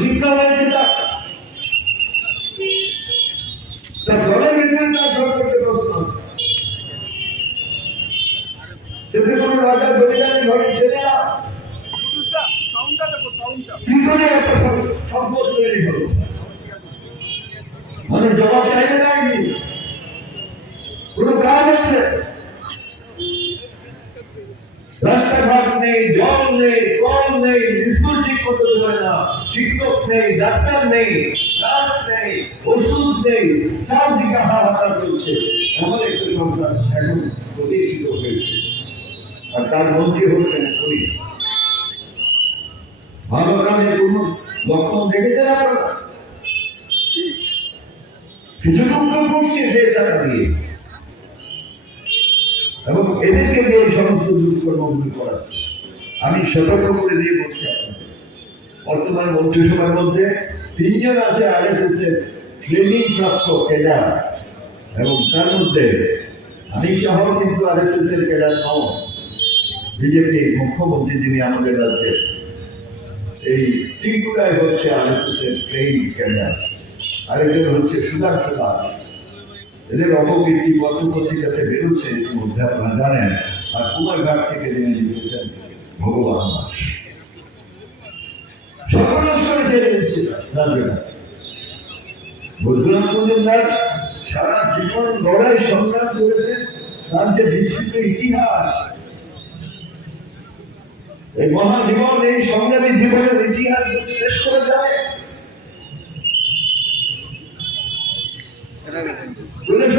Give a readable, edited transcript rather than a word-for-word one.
শিক্ষা হয়েছে তার দলের ভিতরে তার সম্পর্কে প্রশ্ন আছে। যদি কোনো রাজা জমিদারি ঘরের ছেলেরা কি করে একটা সম্পদ তৈরি হলো, মানুষ জবাব চাইবে না। কোনো কাজ আছে, রাস্তাঘাট নেই, জল নেই, কল নেই, স্কুল ঠিক করতে দেবে না, শিক্ষক নেই, ডাক্তার নেই, নার্স নেই, ওষুধ নেই, চারদিকে হাহাকার চলছে। এমন একটা সংসার এখন প্রতিষ্ঠিত হয়েছে, আর তার মন্ত্রী হচ্ছেন পুলিশ। ভালো কাজে কোনো লক্ষণ দেখেছেন আপনারা? কিছু টুকরো করছে সেই টাকা দিয়ে, এবং এদেরকে দিয়ে সমস্ত দুষ্কর্মগুলি করাচ্ছে। আমি সতর্ক করে দিয়ে বলছি আপনাদের, বর্তমান মন্ত্রিসভার মধ্যে 3 জন আছে RSS এর ট্রেনিং প্রাপ্ত ক্যাডার, এবং তার মধ্যে আমি সহ কিন্তু RSS এর ক্যাডার নয়। বিজেপি মুখ্যমন্ত্রী যিনি আমাদের রাজ্যের, এই ত্রিপুরায় হচ্ছে RSS এর ট্রেনিং ক্যাডার, আরেকজন হচ্ছে সুধাংশু দাস। এদের অপকীর্তি পত্রপত্রিকাতে বেরোচ্ছে ইতিমধ্যে, আপনারা জানেন। আর কুমারঘাট থেকে যিনি লিখেছেন ভগবান দাস, সর্বনাশ করে দিয়েছে রাজ্যটা। বৈদ্যনাথ মজুমদার সারা জীবন লড়াই সংগ্রাম করেছে, তার যে বিস্তৃত ইতিহাস, এই মহাজীবন, এই সংগ্রামী জীবনের ইতিহাস শেষ করে যাবে। পুলিশ